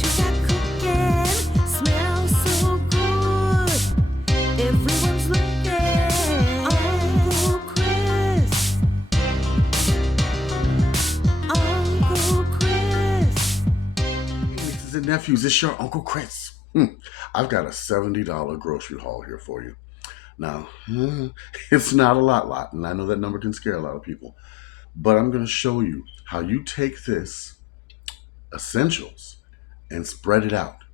you got cooking smells so good. Everyone's looking. Uncle Chris. Uncle Chris. Nieces and nephews, it's your Uncle Chris. I've got a $70 grocery haul here for you. Now, it's not a lot, and I know that number can scare a lot of people, but I'm going to show you how you take this essentials and spread it out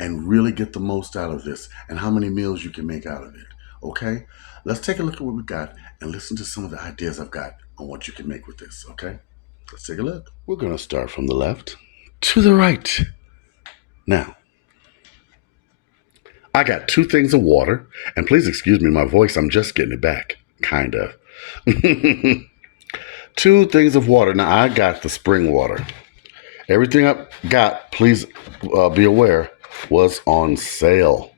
and really get the most out of this and how many meals you can make out of it. Okay? Let's take a look at what we got and listen to some of the ideas I've got on what you can make with this. Okay? Let's take a look. We're going to start from the left to the right. Now, I got 2 things of water, and please excuse me, my voice, I'm just getting it back, kind of. 2 things of water. Now, I got the spring water. Everything I got, please be aware, was on sale.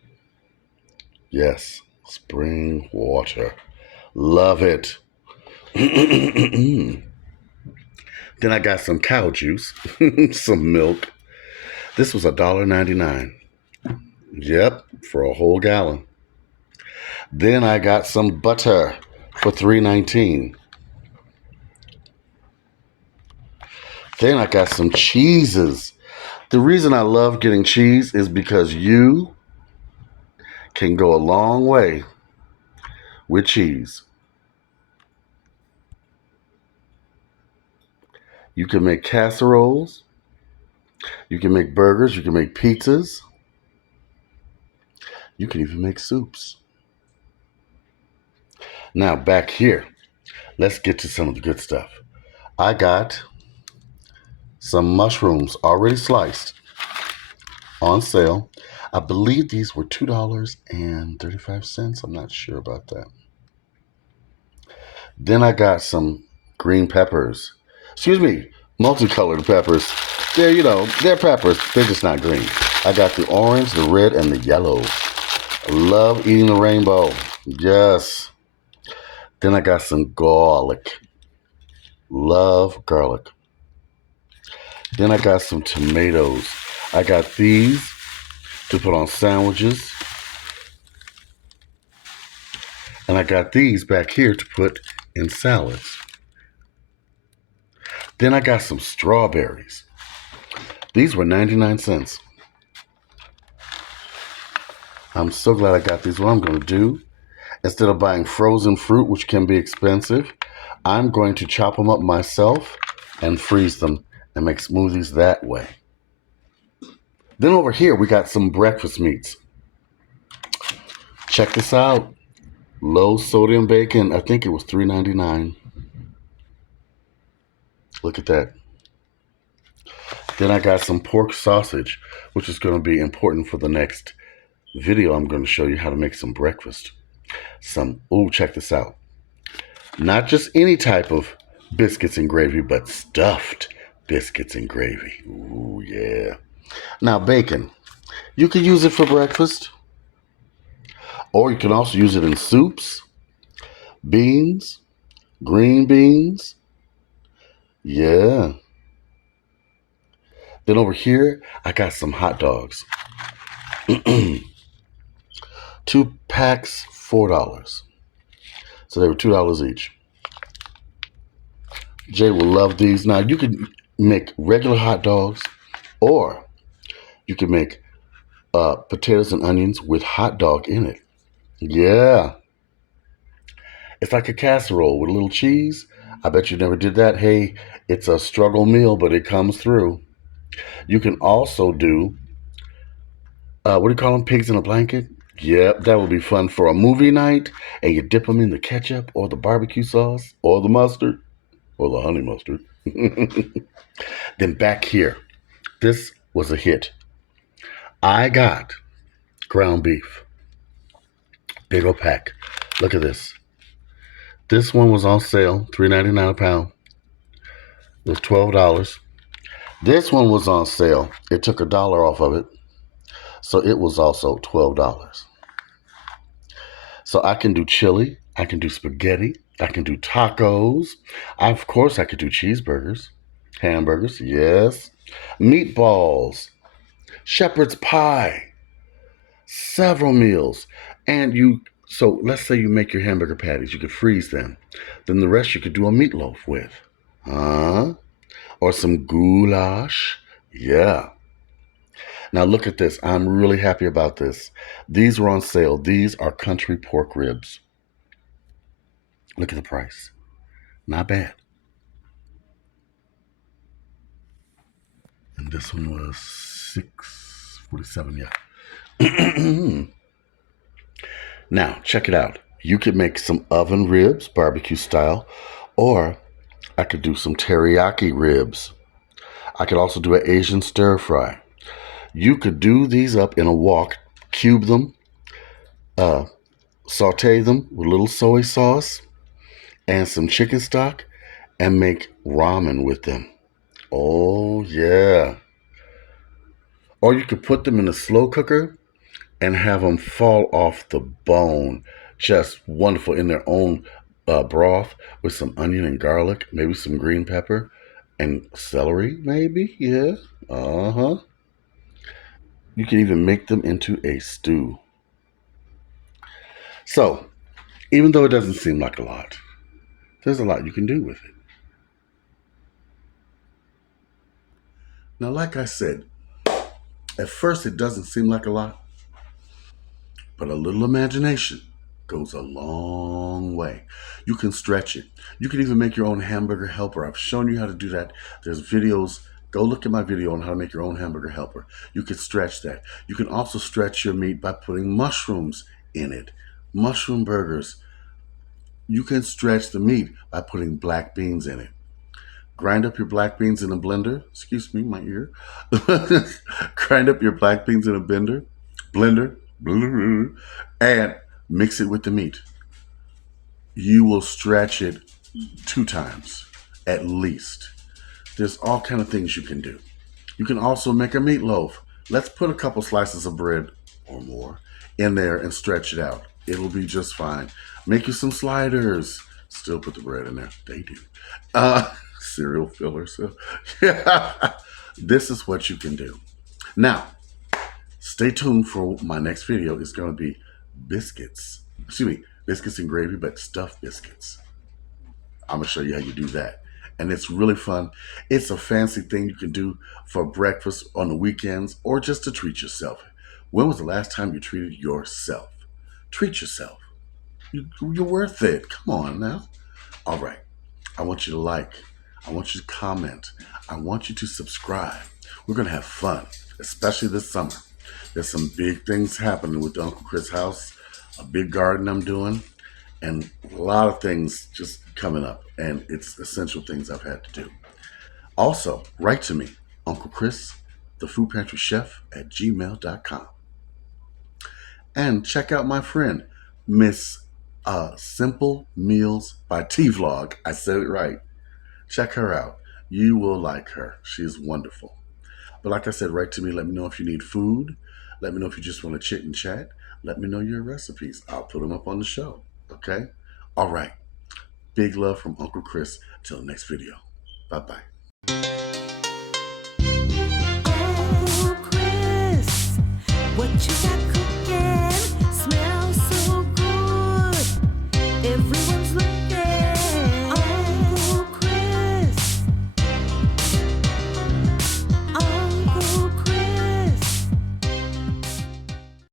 Yes, spring water. Love it. Then I got some cow juice, some milk. This was $1.99. Yep, for a whole gallon. Then I got some butter for $3.19. Then I got some cheeses. The reason I love getting cheese is because you can go a long way with cheese. You can make casseroles. You can make burgers. You can make pizzas. You can even make soups. Now back here, let's get to some of the good stuff. I got some mushrooms already sliced on sale. I believe these were $2.35. I'm not sure about that. Then I got some green peppers. Excuse me, multicolored peppers. They're peppers. They're just not green. I got the orange, the red, and the yellow. I love eating the rainbow. Yes. Then I got some garlic. Love garlic. Then I got some tomatoes. I got these to put on sandwiches. And I got these back here to put in salads. Then I got some strawberries. These were 99 cents. I'm so glad I got these. What I'm going to do, instead of buying frozen fruit, which can be expensive, I'm going to chop them up myself and freeze them and make smoothies that way. Then over here, we got some breakfast meats. Check this out. Low sodium bacon. I think it was $3.99. Look at that. Then I got some pork sausage, which is going to be important for the next video. I'm going to show you how to make some breakfast. Check this out. Not just any type of biscuits and gravy, but stuffed biscuits and gravy. Ooh, yeah. Now, bacon. You can use it for breakfast, or you can also use it in soups, beans, green beans. Yeah. Then over here, I got some hot dogs. 2 packs, $4. So they were $2 each. Jay will love these. Now, you can make regular hot dogs, or you can make potatoes and onions with hot dog in it. Yeah. It's like a casserole with a little cheese. I bet you never did that. Hey, it's a struggle meal, but it comes through. You can also do, what do you call them? Pigs in a blanket? Yep, that would be fun for a movie night. And you dip them in the ketchup or the barbecue sauce or the mustard or the honey mustard. Then back here, this was a hit. I got ground beef. Big old pack. Look at this. This one was on sale, $3.99 a pound. It was $12. This one was on sale. It took $1 off of it. So it was also $12. So I can do chili. I can do spaghetti. I can do tacos. Of course, I could do cheeseburgers, hamburgers, yes. Meatballs. shepherd's pie, several meals. And so let's say you make your hamburger patties, you could freeze them. Then the rest you could do a meatloaf with. Huh? Or some goulash. Yeah. Now look at this. I'm really happy about this. These were on sale. These are country pork ribs. Look at the price. Not bad. And this one was $6.47. Yeah. Now check it out. You could make some oven ribs, barbecue style, or I could do some teriyaki ribs. I could also do an Asian stir fry. You could do these up in a wok, cube them, saute them with a little soy sauce and some chicken stock, and make ramen with them. Oh, yeah. Or you could put them in a slow cooker and have them fall off the bone. Just wonderful in their own broth with some onion and garlic, maybe some green pepper and celery, maybe. Yeah. Uh-huh. You can even make them into a stew. So, even though it doesn't seem like a lot, there's a lot you can do with it. Now, like I said, at first it doesn't seem like a lot, but a little imagination goes a long way. You can stretch it. You can even make your own hamburger helper. I've shown you how to do that. There's videos. Go look at my video on how to make your own hamburger helper. You can stretch that. You can also stretch your meat by putting mushrooms in it. Mushroom burgers. You can stretch the meat by putting black beans in it. Grind up your black beans in a blender. Excuse me, my ear. Grind up your black beans in a blender, and mix it with the meat. You will stretch it 2 times at least. There's all kind of things you can do. You can also make a meatloaf. Let's put a couple slices of bread or more in there and stretch it out. It'll be just fine. Make you some sliders. Still put the bread in there. They do. Cereal fillers. So, yeah. This is what you can do. Now, stay tuned for my next video. It's going to be biscuits. Excuse me, biscuits and gravy, but stuffed biscuits. I'm going to show you how you do that. And it's really fun. It's a fancy thing you can do for breakfast on the weekends or just to treat yourself. When was the last time you treated yourself? Treat yourself. You're worth it. Come on now. All right. I want you to like. I want you to comment. I want you to subscribe. We're going to have fun, especially this summer. There's some big things happening with the Uncle Chris house, a big garden I'm doing, and a lot of things just coming up. And it's essential things I've had to do. Also, write to me, Uncle Chris, the Food Pantry Chef at gmail.com. And check out my friend, Miss Simple Meals by T-Vlog. I said it right. Check her out. You will like her. She's wonderful. But like I said, write to me. Let me know if you need food. Let me know if you just want to chit and chat. Let me know your recipes. I'll put them up on the show. Okay? All right. Big love from Uncle Chris. Till next video. Bye-bye. Uncle Chris, what you got cooking smells so good. Every